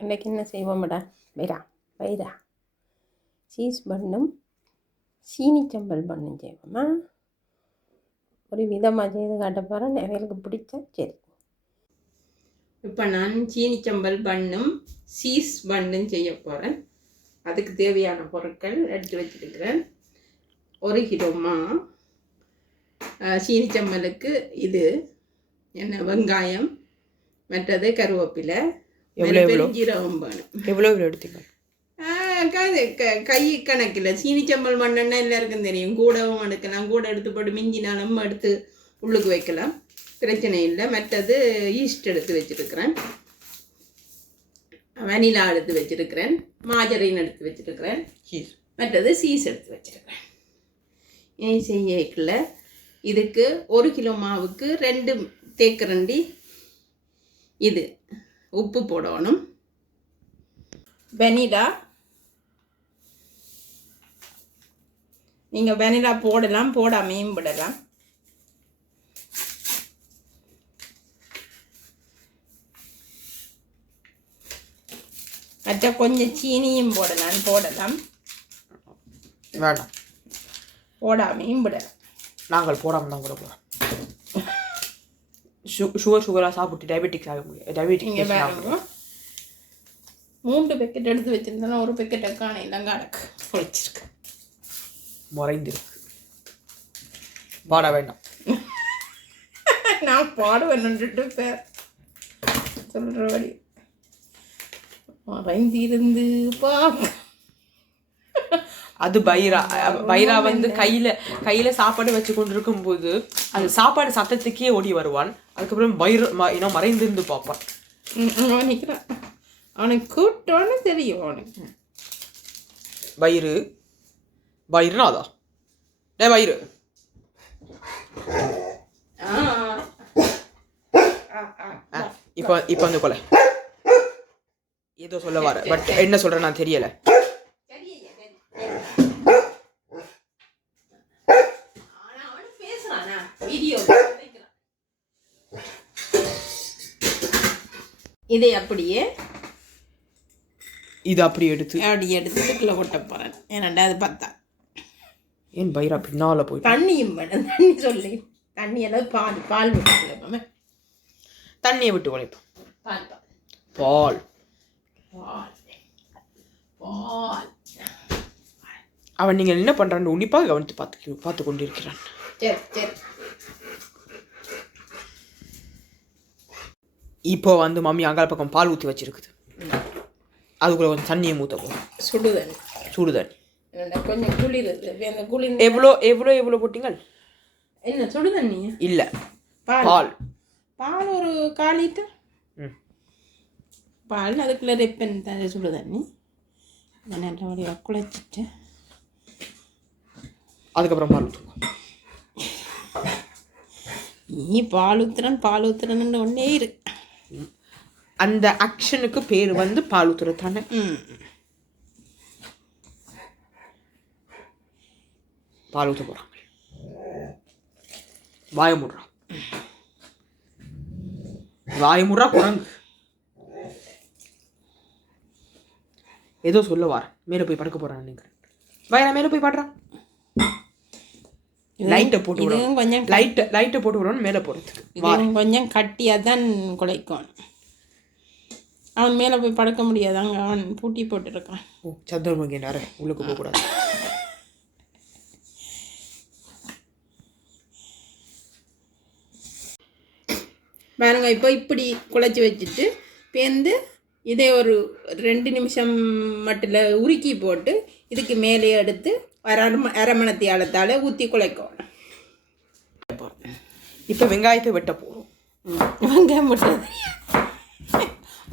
இன்றைக்கு என்ன செய்வோம்டா? வைரா சீஸ் பண்ணும் சீனிச்சம்பல் பண்ணும் செய்வோமா? ஒரு விதமாக செய்து காட்ட போகிறேன். அவங்களுக்கு பிடிச்சா சரி. இப்போ நான் சீனிச்சம்பல் பண்ணும் சீஸ் பண்ணும் செய்ய போகிறேன். அதுக்கு தேவையான பொருட்கள் எடுத்து வச்சுருக்கிறேன். 1 கிலோ மா, சீனிச்சம்பலுக்கு இது என்ன வெங்காயம், மற்றது கருவேப்பிலை, பெருஞ்சீரகம் வேணும். எவ்வளோ எடுத்துக்க? கை கணக்கில் சீனிச்சம்பல் மண்ணெண்ணா எல்லாருக்கும் தெரியும். கூடவும் எடுக்கலாம், கூட எடுத்து போட்டு மிஞ்சினாலும் எடுத்து உள்ளுக்கு வைக்கலாம், பிரச்சனை இல்லை. மற்றது ஈஸ்ட் எடுத்து வச்சுருக்கிறேன், வெனிலா எடுத்து வச்சுருக்கிறேன், மாஜரின் எடுத்து வச்சுருக்கிறேன், மற்றது சீஸ் எடுத்து வச்சுருக்கிறேன். இனி செய்யல இதுக்கு 1 கிலோ மாவுக்கு 2 தேக்கரண்டி இது உப்பு போடணும். வெனிலா நீங்கள் வெனிலா போடலாம், போடாமையும் விடலாம். மற்ற கொஞ்சம் சீனியும் போடலாம், வேண்டாம் போடாமையும் விடலாம். நாங்கள் போடாமல் தான் கூட போகிறோம். சுகராக சாப்பிட்டு டயபெட்டிக்ஸ் ஆக முடியாது. டயபெட்டிக் வேணும். 3 பேக்கெட் எடுத்து வச்சுருந்தேன்னா 1 பேக்கெட்டை காணையில் கணக்கு குளிச்சிருக்கு, முறைந்திருக்கு. பாட வேண்டாம். நான் பாடுவேன்னுட்டு பேர் சொல்கிறபடி மறைந்திருந்து பா. அது பைரா வந்து கையில சாப்பாடு வச்சு கொண்டு இருக்கும் போது அது சாப்பாடு சத்தத்துக்கே ஓடி வருவான். அதுக்கப்புறம் மறைந்திருந்து பார்ப்பான். நினைக்கிறான் அவனுக்கு கூட்டோன்னு தெரியும். அவனுக்கு பயிறுனாதா டே பயிறு. இப்போ வந்து கொலை ஏதோ சொல்ல வர, பட் என்ன சொல்றேன் நான் தெரியல. இதை அப்படியே எடுத்துட்டுக்குள்ள கொட்ட போறேன். ஏன்னாண்டா அது பார்த்தா ஏன் பைரா பின்னால போய் தண்ணியும் வேணும். தண்ணி சொல்லி தண்ணி எல்லாம் பால் விட்டு குழைப்போமே. தண்ணியை விட்டு குழைப்போம். பால் அவன் நீங்கள் என்ன பண்றான்னு உன்னிப்பாக கவனித்து பார்த்து கொண்டிருக்கிறான். சரி சரி. இப்போ வந்து மம்மி அங்கால பக்கம் பால் ஊற்றி வச்சிருக்குது. அதுக்குள்ள கொஞ்சம் தண்ணியை ஊற்ற போகும். சுடுதண்ணி கொஞ்சம் குளிர். எவ்வளோ போட்டீங்க? என்ன சுடுதண்ணி? இல்லை, பால் ஒரு 1/4 லிட்டர் பால். அதுக்குள்ளே ரெப்பன் தண்ணி சுடுதண்ணி நல்ல வழியாக குழைச்சிட்டு அதுக்கப்புறம் பால் ஊற்றுவோம். நீ பால் ஊத்துறன்னு ஒன்னே இரு. அந்த ஆக்ஷனுக்கு பேர் வந்து பால் ஊத்துறது தானே. பால் ஊற்ற போறாங்க. வாயமுடுறா குரங்கு. ஏதோ சொல்ல வார மேலே போய் படுக்க போறான். நீங்க மேலே போய் பாடுறான். லைட்டை போட்டு விடணும். கொஞ்சம் லைட்டை போட்டு விடணும் மேலே போகிறதுக்கு. கொஞ்சம் கட்டியாக தான் குலைக்கும். அவன் மேலே போய் படுக்க முடியாது, அங்கே அவன் பூட்டி போட்டுருக்கான். ஓ சந்திரமுகி நேரம் உள்ளுக்கு போகக்கூடாது. பாருங்க, இப்போ இப்படி குழைச்சி வச்சுட்டு பேர்ந்து இதை ஒரு 2 நிமிஷம் மட்டில் உருக்கி போட்டு இதுக்கு மேலே எடுத்து அரைமணத்தி ஆழத்தால் ஊற்றி குழைக்கும். இப்போ வெங்காயத்தை வெட்ட போகிறோம்.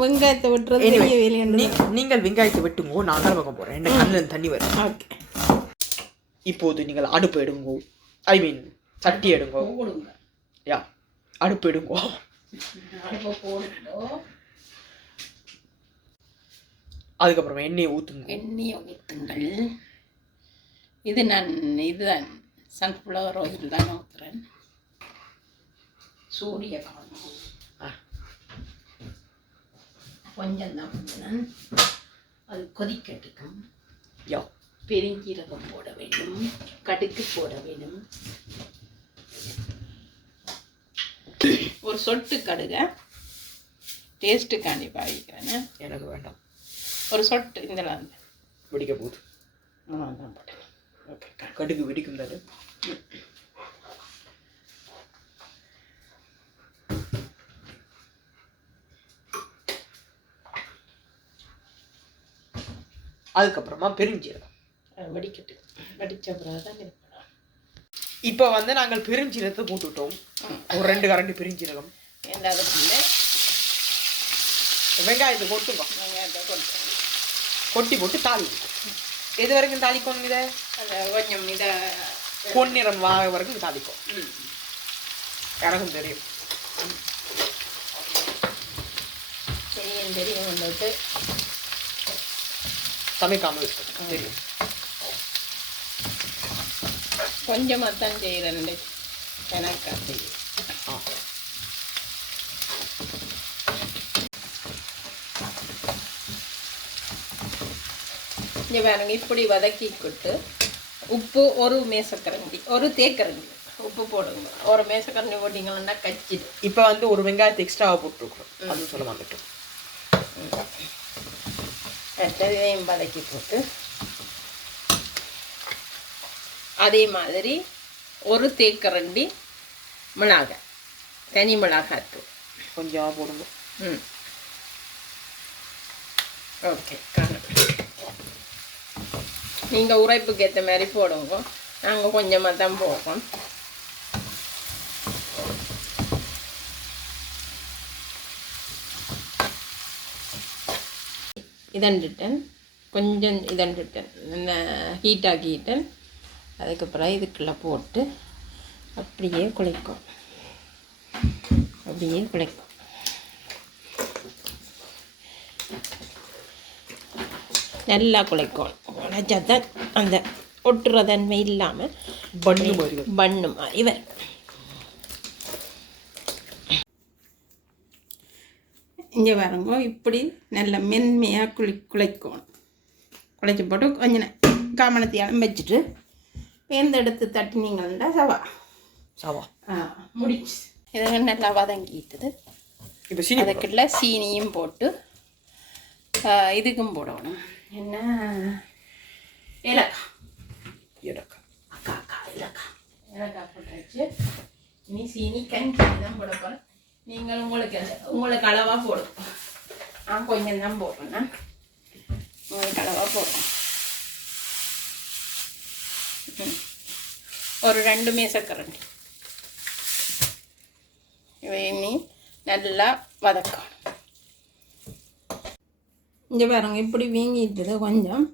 வெங்காயத்தை வெட்டுறது நீங்கள் வெங்காயத்தை வெட்டுங்கோ, நான் தான் பக்கம் போகிறேன். என்ன கண்ணில் தண்ணி வரும். ஓகே. இப்போது நீங்கள் அடுப்பு எடுங்கோ, சட்டி எடுங்கோ. அடுப்பு எடுங்கோ. அதுக்கப்புறமா எண்ணெயை ஊற்றுங்கள். இதுதான் சன்ஃப்ளவர் ஆயில் தான் ஊற்றுறேன். சூரியகாந்தம் கொஞ்சம் தான் போடணும். அது கொதிக்கட்டுக்கும். பெருஞ்சீரகம் போட வேண்டும், கடுகு போட வேண்டும், ஒரு சொட்டு கடுகை டேஸ்ட்டுக்காண்டி பாவிக்கிறேன். எனக்கு வேண்டாம், ஒரு சொட்டு இதெல்லாம் வெடிக்க போகுது. தான் போட்டேன். ஓகே, கடுகு வெடிக்கும் தானே. அதுக்கப்புறமா பெருஞ்சீரகம் வடிக்கட்டு, வடித்த பிறகு தான் இருக்கணும். இப்போ வந்து நாங்கள் பெருஞ்சீரகத்தை போட்டுவிட்டோம். ஒரு 2 கரண்டி பெருஞ்சீரகம். அதுக்குள்ள வெங்காயத்தை கொட்டுங்க. வெங்காயத்தை கொட்டி போட்டு தாளிக்கும். எது வரைக்கும் தாளிக்கணும்? இதை கொஞ்சம் இதை பொன்னிறம் வாக வரைக்கும் தாளிக்கும். எனக்கும் தெரியும், தெரியும் வந்துட்டு சமைக்காமல் இருக்கு தெரியும். கொஞ்சமாக தான் செய்கிறேன் எனக்கு செய்யும். இங்கே பாருங்க, இப்படி வதக்கிக்கிட்டு உப்பு ஒரு மேசக்கரண்டி, ஒரு தேக்கரண்டி உப்பு போடுங்க. ஒரு மேசக்கரண்டி போட்டிங்கன்னா கச்சிது. இப்போ வந்து ஒரு வெங்காயத்தை எக்ஸ்ட்ராவாக போட்டுருக்குறோம், அது சொல்ல வந்துட்டோம். இதையும் வதக்கி போட்டு அதே மாதிரி ஒரு தேக்கரண்டி மிளகாய், தனி மிளகாய்த்தூள் கொஞ்சம் போடுங்க. ஓகே, நீங்கள் உரைப்புக்கு ஏற்ற மாதிரி போடுங்க. நாங்கள் கொஞ்சமாக தான் போடுறோம். இதண்டுட்டேன், கொஞ்சம் இதண்டுட்டேன், ஹீட்டாக்கிட்டேன். அதுக்கப்புறம் இதுக்குள்ளே போட்டு அப்படியே குழைக்கும், அப்படியே குழைக்கும். நல்லா குழைக்கும். குழைச்சாதான் அந்த ஒட்டுற தன்மை இல்லாமல் பண்ணு மாதிரி வரும். இங்கே வரங்க, இப்படி நல்ல மென்மையாக குழைக்கணும். குழைச்சி போட்டு கொஞ்சம் காமணத்தையாலும் வச்சுட்டு பேர்ந்தெடுத்து தட்டினீங்கன்னா சவா முடிச்சு. இதை நல்லா வதங்கிட்டுது. இப்போ அதுக்குள்ள சீனியும் போட்டு இதுக்கும் போடணும். என்ன ஏலக்காய் போட்டாச்சு. இனி சீனி கஞ்சி தான் போட போகிறேன். நீங்கள் உங்களுக்கு அளவாக போடும். நான் கொஞ்சம் தான் போடுறேன்னா உங்களுக்கு அளவாக போடுறேன். ஒரு 2 மேசக்கரண்டி. இவை இனி நல்லா வதக்கணும். இங்கே பாருங்க, இப்படி வீங்கிட்டுது கொஞ்சம்.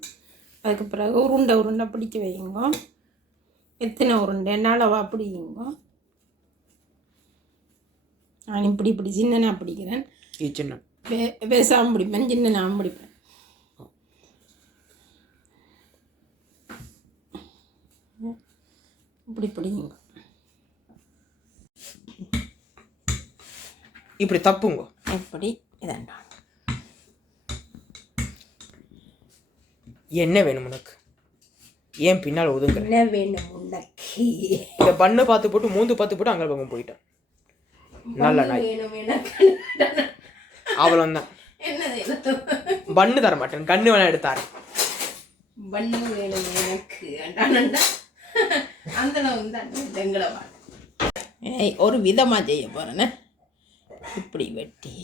அதுக்கு பிறகு உருண்டை பிடிச்சி வைங்க. எத்தனை உருண்டை அளவாக பிடிக்குங்க. நான் இப்படி சின்ன நான் பிடிக்கிறேன். சின்ன பேசாமல் பிடிப்பேன், சின்ன நான் பிடிப்பேன். இப்படி பிடிக்குங்க. இப்படி தப்புங்க. எப்படி இதாண்டா. என்ன வேணும் உனக்கு? ஏன் பின்னால் ஒதுங்க? என்ன வேணும் உனக்கு? இந்த பண்ணு பார்த்து போட்டு மூந்து பார்த்து போட்டு அங்கே பக்கம் போயிட்டேன். நல்ல நாய் அவ்வளோதான். பண்ணு தர மாட்டேன், கண்ணு வேணா எடுத்தாரு. பண்ணு வேணும் எனக்கு அந்த எங்களை ஒரு விதமாக செய்ய போகிறேன்னு. இப்படி வெட்டி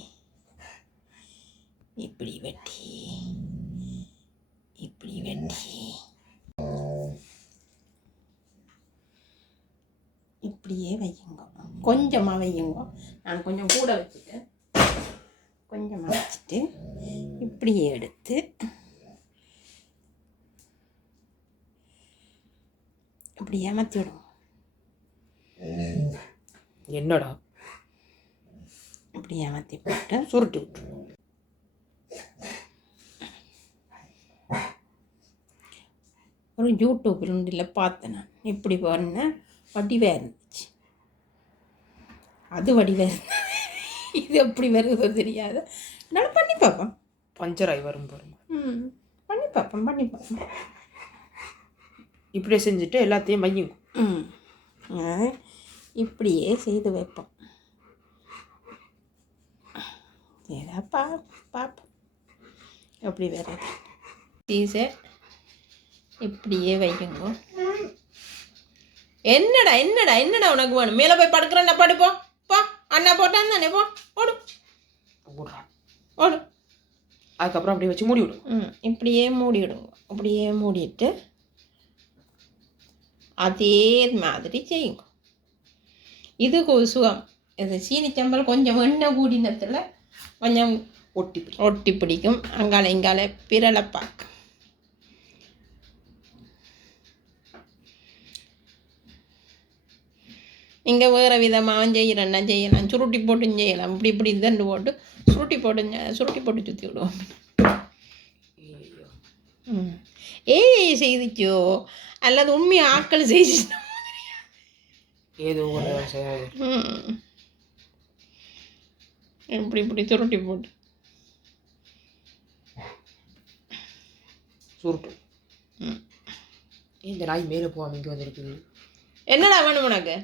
இப்படி வெட்டி இப்படி வெட்டி இப்படியே வையுங்க. கொஞ்சமாக வையுங்க. நான் கொஞ்சம் கூட வச்சுட்டேன். கொஞ்சமாக வச்சுட்டு இப்படியே எடுத்து இப்படி ஏமாற்றி விடும். என்னடா இப்படி ஏமாற்றி போட்டு சுருட்டி விட்டு ஒரு யூடியூப் ரெண்டில் பார்த்தேன். நான் இப்படி பண்ண வடிவாக இருந்துச்சு. அது வடிவாக இருந்தது. இது எப்படி வருதோ தெரியாது. என்னால் பண்ணி பார்ப்போம். பஞ்சராய் வரும் வரும். பண்ணி பார்ப்போம். இப்படியே செஞ்சுட்டு எல்லாத்தையும் வையுங்க. இப்படியே செய்து வைப்போம். ஏதா பார்ப்போம் எப்படி வேறு சீஸை இப்படியே வைக்குங்க. என்னடா உனக்கு வேணும்? மேலே போய் படுக்கிறேன்னா படுப்போ. போ, அண்ணா போட்டான் தானே, போ ஓடு ஓடு. அதுக்கப்புறம் அப்படியே வச்சு மூடி விடும். இப்படியே மூடி விடுங்க. அப்படியே மூடிட்டு அதே மாதிரி செய்யுங்க. இது சுகம். இது சீனிச்சம்பல் கொஞ்சம் எண்ணெய் கூடினத்தில் கொஞ்சம் ஒட்டி பிடிக்கும். அங்கால இங்கால பிரலை பார்க்க. இங்கே வேறு விதமாகவும் செய்யலாம். சுருட்டி போட்டும் செய்யலாம். இப்படி தண்டு போட்டு சுருட்டி போட்டு சுற்றி விடுவோம். செய்திச்சோ அல்லது உண்மையை ஆட்கள் செய்து ஏதோ இப்படி சுருட்டி போட்டு சுருட்டு. இந்த நாய் மேலே போகாம இங்கே வந்துருக்குது. என்னடா வேணும் உனக்கு?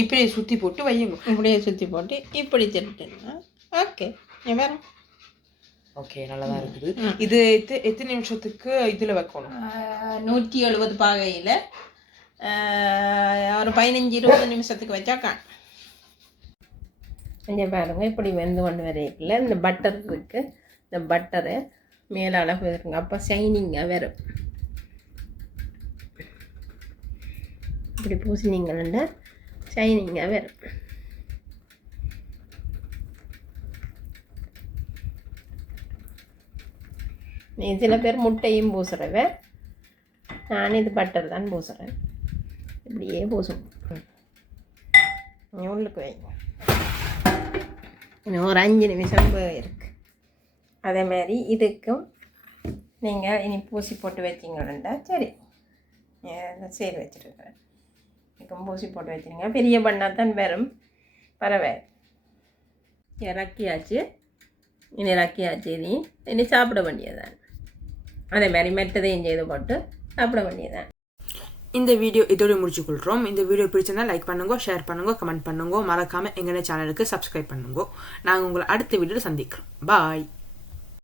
இப்படியே சுற்றி போட்டு வையுங்க. இப்படியே சுற்றி போட்டு இப்படி திருட்டுனா ஓகே. வேற ஓகே, நல்லா தான் இருக்குது. இது எத்தனை நிமிஷத்துக்கு இதில் வைக்கணும்? 170 பாகையில் ஒரு 15-20 நிமிஷத்துக்கு வச்சாக்கா. கொஞ்சம் பாருங்க, இப்படி வெந்து கொண்டு வரையில இந்த பட்டர் இருக்குது. இந்த பட்டரை மேலால் போயிருக்குங்க. அப்போ ஷைனிங்காக வரும். இப்படி பூசினீங்கன்னா ஷைனிங்காக வரும். சில பேர் முட்டையும் பூசுகிறவ. நான் இது பட்டர் தான் பூசுகிறேன். இப்படியே பூசும். உள்ளுக்கு வைங்க. இன்னும் ஒரு 5 நிமிஷம் இருக்குது. அதே மாதிரி இதுக்கும் நீங்கள் இனி பூசி போட்டு வச்சிங்கன்னா சரி. சரி வச்சுருக்கிறேன். இதுக்கும் பூசி போட்டு வச்சுருங்க. பெரிய பண்ணால் தான் வரும். பரவாயில்ல. இறக்கியாச்சு. இனி சாப்பிட வேண்டியதான். அதே மாதிரி மெட்டதையும் செய்து போட்டு சாப்பிட வேண்டியதான். இந்த வீடியோ இதோட முடிச்சுக்கொள்கிறோம். இந்த வீடியோ பிடிச்சிருந்தா லைக் பண்ணுங்க, ஷேர் பண்ணுங்க, கமெண்ட் பண்ணுங்க. மறக்காமல் எங்கள் சேனலுக்கு சப்ஸ்கிரைப் பண்ணுங்க. நாங்கள் உங்களை அடுத்த வீடியோவில் சந்திக்கிறோம். பாய்.